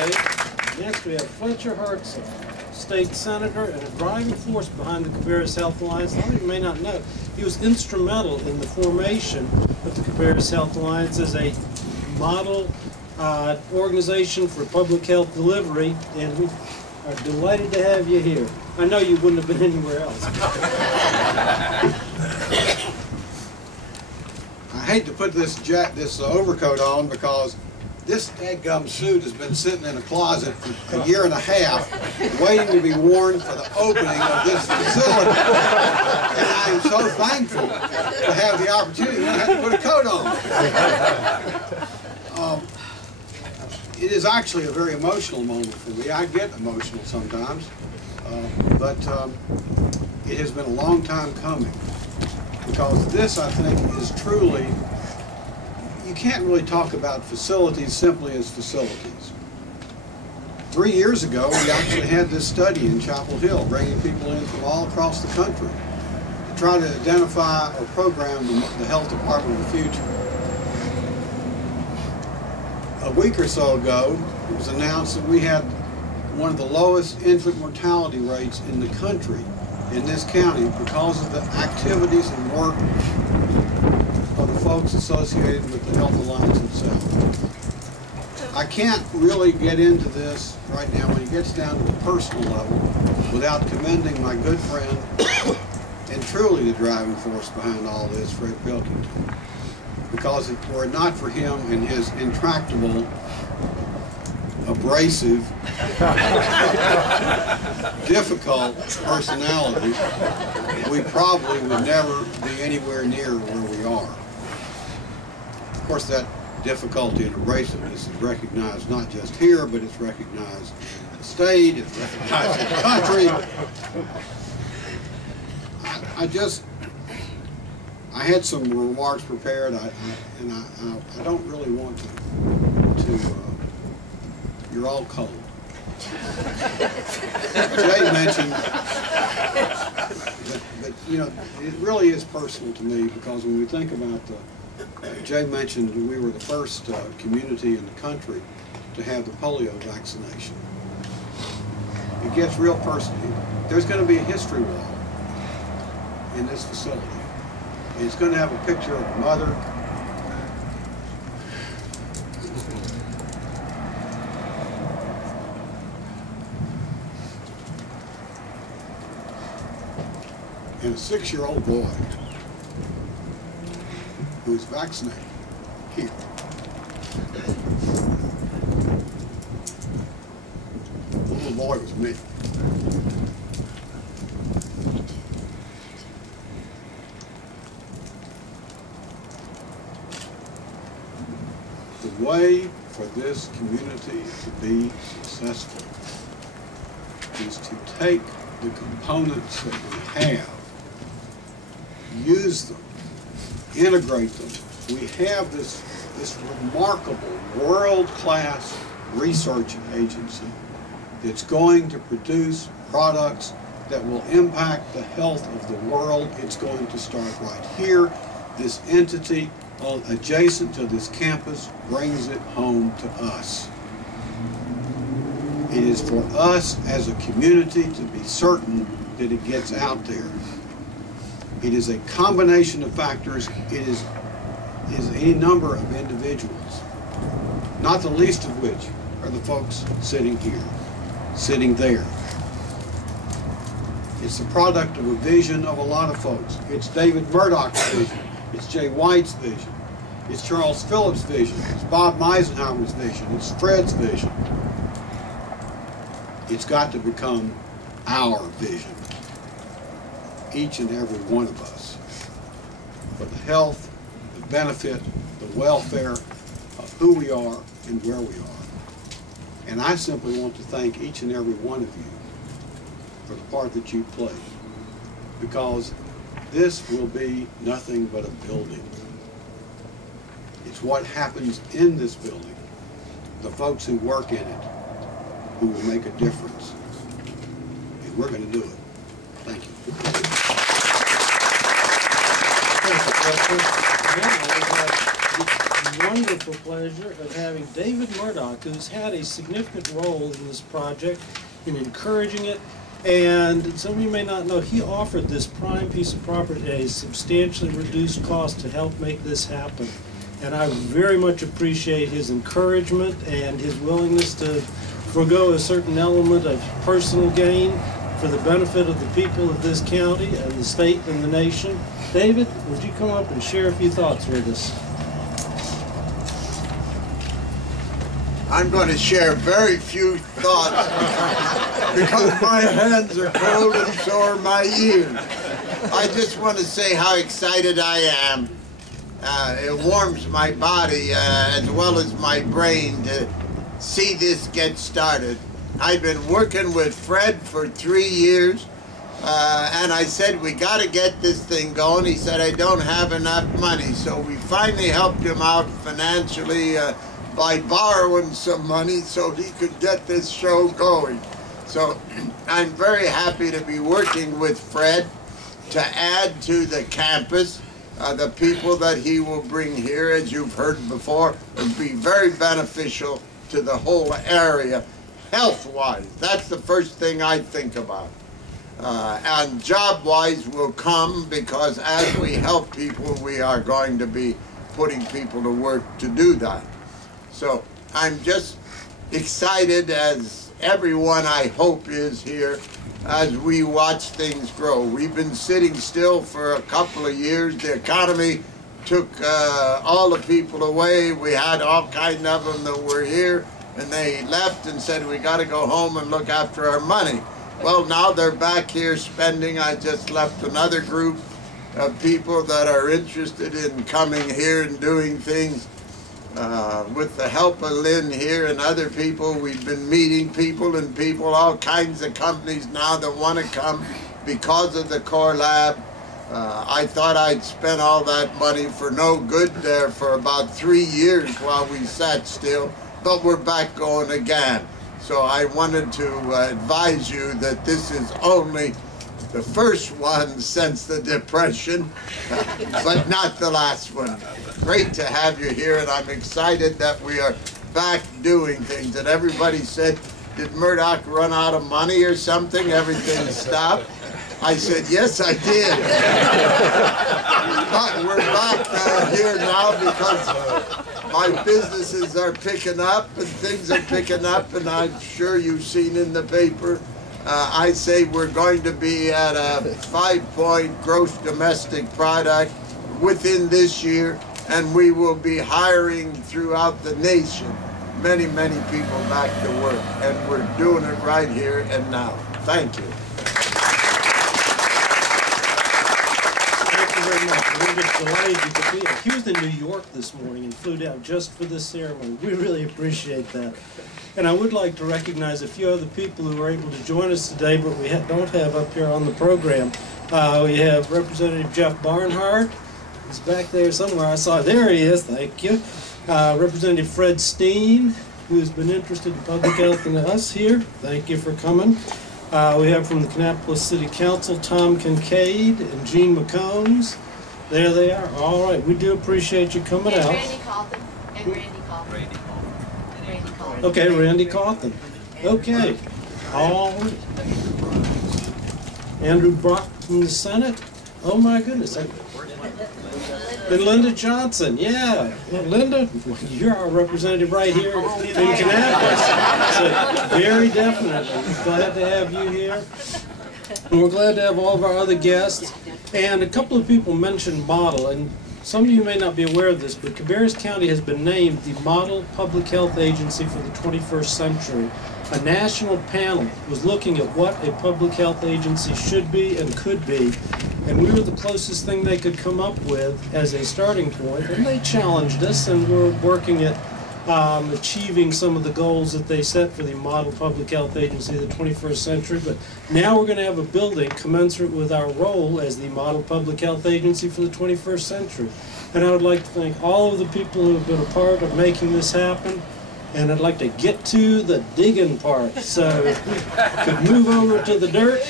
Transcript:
today. Next we have Fletcher Hartsell, State Senator and a driving force behind the Cabarrus Health Alliance. A lot of you may not know, he was instrumental in the formation of the Cabarrus Health Alliance as a model organization for public health delivery, and we are delighted to have you here. I know you wouldn't have been anywhere else. I hate to put this overcoat on because this dadgum suit has been sitting in a closet for a year and a half waiting to be worn for the opening of this facility. And I am so thankful to have the opportunity not to have to put a coat on. It is actually a very emotional moment for me. I get emotional sometimes, but it has been a long time coming, because this, I think, is truly, you can't really talk about facilities simply as facilities. 3 years ago, we actually had this study in Chapel Hill, bringing people in from all across the country to try to identify or program the health department of the future. A week or so ago, it was announced that we had one of the lowest infant mortality rates in the country in this county because of the activities and work of the folks associated with the Health Alliance itself. I can't really get into this right now when it gets down to the personal level without commending my good friend and truly the driving force behind all this, Fred Pilkington. Because if it were not for him and his intractable, abrasive, difficult personality, we probably would never be anywhere near where we are. Of course, that difficulty and abrasiveness is recognized not just here, but it's recognized in the state, it's recognized in the country. I had some remarks prepared, and I don't really want to you're all cold. Jay mentioned that, you know, it really is personal to me, because when we think about Jay mentioned we were the first community in the country to have the polio vaccination. It gets real personal. There's going to be a history wall in this facility. It's going to have a picture of a mother, and a 6-year-old boy who is vaccinated here. The little boy was me. The way for this community to be successful is to take the components that we have, use them, integrate them. We have this remarkable world-class research agency that's going to produce products that will impact the health of the world. It's going to start right here. This entity adjacent to this campus brings it home to us. It is for us as a community to be certain that it gets out there. It is a combination of factors. It is any number of individuals, not the least of which are the folks sitting here, sitting there. It's the product of a vision of a lot of folks. It's David Murdock's vision. It's Jay White's vision. It's Charles Phillips' vision. It's Bob Eisenhower's vision. It's Fred's vision. It's got to become our vision, each and every one of us, for the health, the benefit, the welfare of who we are and where we are. And I simply want to thank each and every one of you for the part that you played, because this will be nothing but a building. It's what happens in this building, the folks who work in it, who will make a difference. And we're going to do it. Thank you. Thank you, Fletcher. wonderful pleasure of having David Murdock, who's had a significant role in this project, in encouraging it. And some of you may not know, he offered this prime piece of property at a substantially reduced cost to help make this happen. And I very much appreciate his encouragement and his willingness to forego a certain element of personal gain for the benefit of the people of this county and the state and the nation. David, would you come up and share a few thoughts with us? I'm going to share very few thoughts because my hands are cold and so are my ears. I just want to say how excited I am. It warms my body as well as my brain to see this get started. I've been working with Fred for 3 years, and I said, we got to get this thing going. He said, I don't have enough money. So we finally helped him out financially by borrowing some money so he could get this show going. So I'm very happy to be working with Fred to add to the campus. The people that he will bring here, as you've heard before, will be very beneficial to the whole area, health-wise. That's the first thing I think about. And job-wise will come because as we help people, we are going to be putting people to work to do that. So I'm just excited, as everyone I hope is here, as we watch things grow. We've been sitting still for a couple of years. The economy took all the people away. We had all kinds of them that were here, and they left and said, we got to go home and look after our money. Well, now they're back here spending. I just left another group of people that are interested in coming here and doing things. With the help of Lynn here and other people, we've been meeting people, all kinds of companies now that want to come because of the core lab. I thought I'd spent all that money for no good there for about 3 years while we sat still, but we're back going again. So I wanted to advise you that this is only the first one since the Depression, but not the last one. Great to have you here, and I'm excited that we are back doing things. And everybody said, did Murdock run out of money or something? Everything stopped. I said, yes, I did. But we're back here now because my businesses are picking up and things are picking up, and I'm sure you've seen in the paper. I say we're going to be at a 5-point gross domestic product within this year, and we will be hiring throughout the nation many, many people back to work, and we're doing it right here and now. Thank you. Thank you very much. We're just delighted you could be here. He was in New York this morning and flew down just for this ceremony. We really appreciate that. And I would like to recognize a few other people who were able to join us today, but we don't have up here on the program. We have Representative Jeff Barnhart. He's back there somewhere. I saw, there he is, thank you. Representative Fred Steen, who's been interested in public health and us here. Thank you for coming. We have from the Kannapolis City Council, Tom Kincaid and Gene McCombs. There they are. All right, we do appreciate you coming out. Randy Cawthon. And Randy Cawthon. Randy Cawthon. Okay, Randy Cawthon. Okay. All right. Andrew Brock from the Senate. Oh my goodness. And Linda Johnson. Yeah. Well, Linda, you're our representative right here in Kannapolis. So very definitely. Glad to have you here. And we're glad to have all of our other guests. And a couple of people mentioned model, and some of you may not be aware of this, but Cabarrus County has been named the Model Public Health Agency for the 21st century. A national panel was looking at what a public health agency should be and could be, and we were the closest thing they could come up with as a starting point, and they challenged us, and we're working at achieving some of the goals that they set for the Model Public Health Agency of the 21st century. But now we're going to have a building commensurate with our role as the Model Public Health Agency for the 21st century. And I would like to thank all of the people who have been a part of making this happen. And I'd like to get to the digging part. So if we could move over to the dirt.